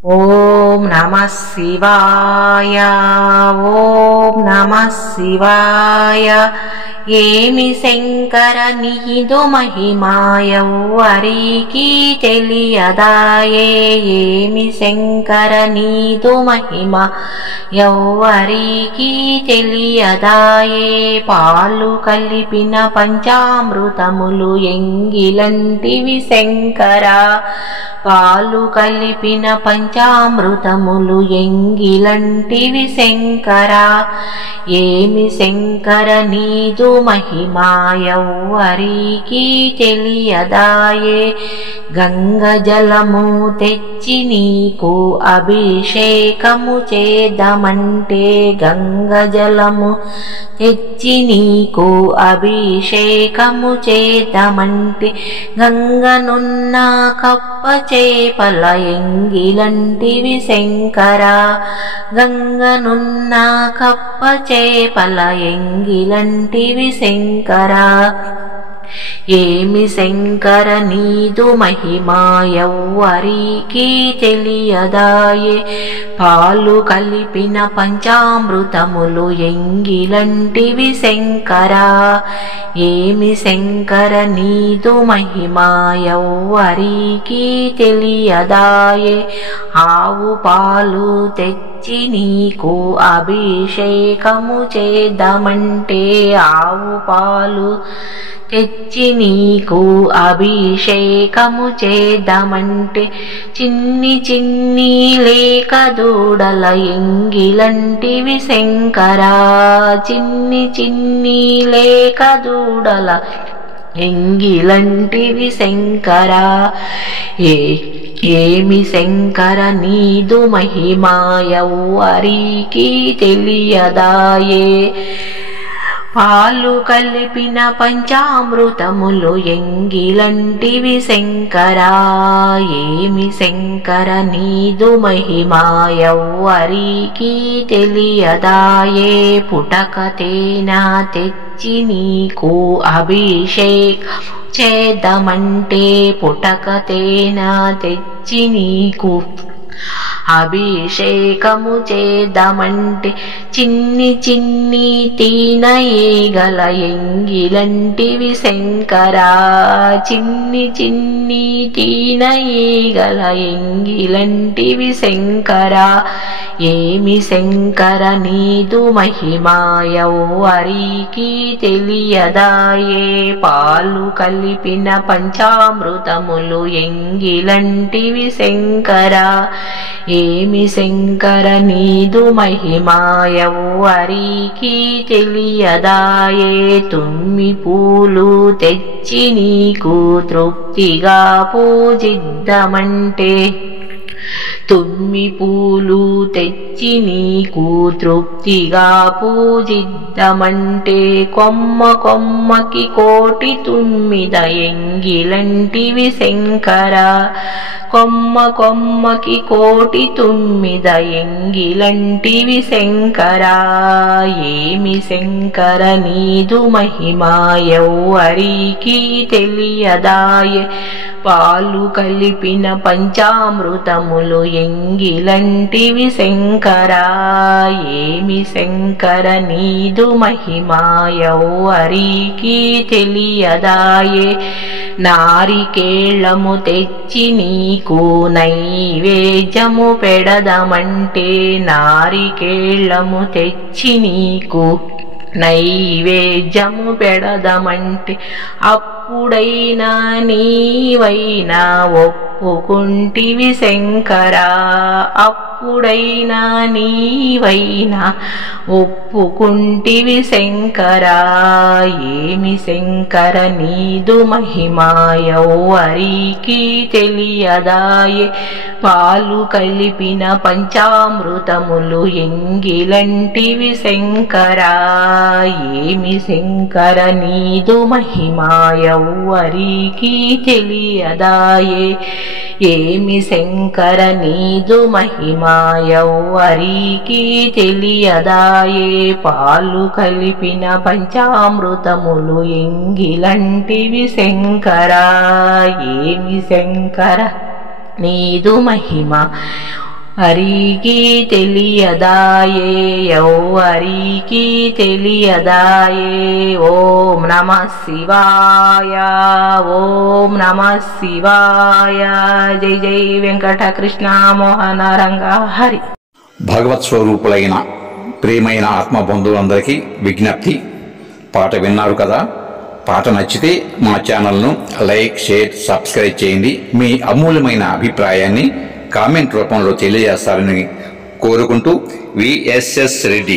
ఓం నమః శివాయ ఓం నమః శివాయ ఏమి శంకర నీదు మహిమాయవ్వరికి తెలియదాయే ఏమి శంకర నీదు మహిమ ఎవ్వరికి తెలియదాయే పాలు కలిపిన పంచామృతములు ఎంగిలంటివి శంకర పాలు కలిపిన పంచామృతములు ఎంగిలంటివి శంకర ఏమి శంకర నీదు మహిమాయవ్వరికి తెలియదాయే గంగ జలము తెచ్చి నీకు అభిషేకము చేద్దామంటే గంగ జలము తెచ్చి నీకు అభిషేకము చేద్దామంటే గంగనున్న కప్ప చేపల ఎంగిలంటివి శంకర గంగనున్న కప్ప చేపల ఎంగిలంటివి శంకర ఏమి శంకర నీదు మహిమాయవ్వరికి తెలియదాయే పాలు కలిపిన పంచామృతములు ఎంగిలంటివి శంకర ఏమి శంకర నీదు మహిమాయవ్వరికి తెలియదాయే ఆవు పాలు తెచ్చి నీకు అభిషేకము చేద్దామంటే ఆవు పాలు తెచ్చి నీకు అభిషేకము చేద్దామంటే చిన్ని చిన్ని లేక దూడల ఎంగిలంటివి శంకర చిన్ని చిన్ని లేక దూడల ఎంగిలంటివి శంకర ఏమి శంకర నీదు మహిమాయవ్వరికి తెలియదాయే పాలు కలిపిన పంచామృతములు ఎంగిలంటివి శంకర ఏమి శంకర నీదు మహిమాయవ్వరికి తెలియదాయే పుటక తేనె తెచ్చి నీకు అభిషేకం చేద్దామంటే పుటక తేనె తెచ్చి నీకు అభిషేకము చేద్దామంటే చిన్ని చిన్ని తీనయేగల ఎంగిలంటివి శంకర చిన్ని చిన్ని తీనయేగల ఎంగిలంటివి శంకర ఏమి శంకర నీదు మహిమాయవ్వరికి తెలియదాయే పాలు కలిపిన పంచామృతములు ఎంగిలంటివి శంకర ఏమి శంకర నీదు మహిమాయవ్వరికి తెలియదాయే తుమ్మి పూలు తెచ్చి నీకు తృప్తిగా పూజిద్దామంటే తుమ్మి పూలు తెచ్చి నీకు తృప్తిగా పూజిద్దామంటే కొమ్మ కొమ్మకి కోటి తుమ్మిద ఎంగిలంటివి శంకర కొమ్మ కొమ్మకి కోటి తుమ్మిద ఎంగిలంటివి శంకర ఏమి శంకర నీదు మహిమాయవ్వరికి తెలియదాయే పాలు కలిపిన పంచామృతములు ఎంగిలంటివి శంకర ఏమి శంకర నీదు మహిమాయవ్వరికి తెలియదాయే నారికేళము తెచ్చి నీకు నైవేద్యము పెడదామంటే నారికేళము తెచ్చి నీకు నైవేద్యము పెడదామంటే అప్పుడైనా నీవైనా ఒప్పుకుంటివి శంకర అప్పుడైనా నీవైనా ఒప్పుకుంటివి శంకర ఏమి శంకర నీదు మహిమాయవ్వరికి తెలియదాయే పాలు కలిపిన పంచామృతములు ఎంగిలంటివి శంకర ఏమి శంకర నీదు మహిమాయవ్వరికి తెలియదాయే ఏమి శంకర నీదు మహిమాయవ్వరికి తెలియదాయే పాలు కలిపిన పంచామృతములు ఎంగిలంటివి శంకర ఏమి శంకర నీదు మహిమ హరికి తెలియదాయే ఎవ్వరికి తెలియదాయే. ఓం నమః శివాయ, ఓం నమః శివాయ. జై జై వెంకటకృష్ణ మోహన రంగ హరి. భగవత్ స్వరూపులైన ప్రియమైన ఆత్మబంధువులందరికీ విజ్ఞప్తి, పాట విన్నారు కదా. పాట నచ్చితే మా ఛానల్ను లైక్, షేర్, సబ్స్క్రైబ్ చేయండి. మీ అమూల్యమైన అభిప్రాయాన్ని కామెంట్ రూపంలో తెలియజేస్తారని కోరుకుంటూ, విఎస్ఎస్ రెడ్డి.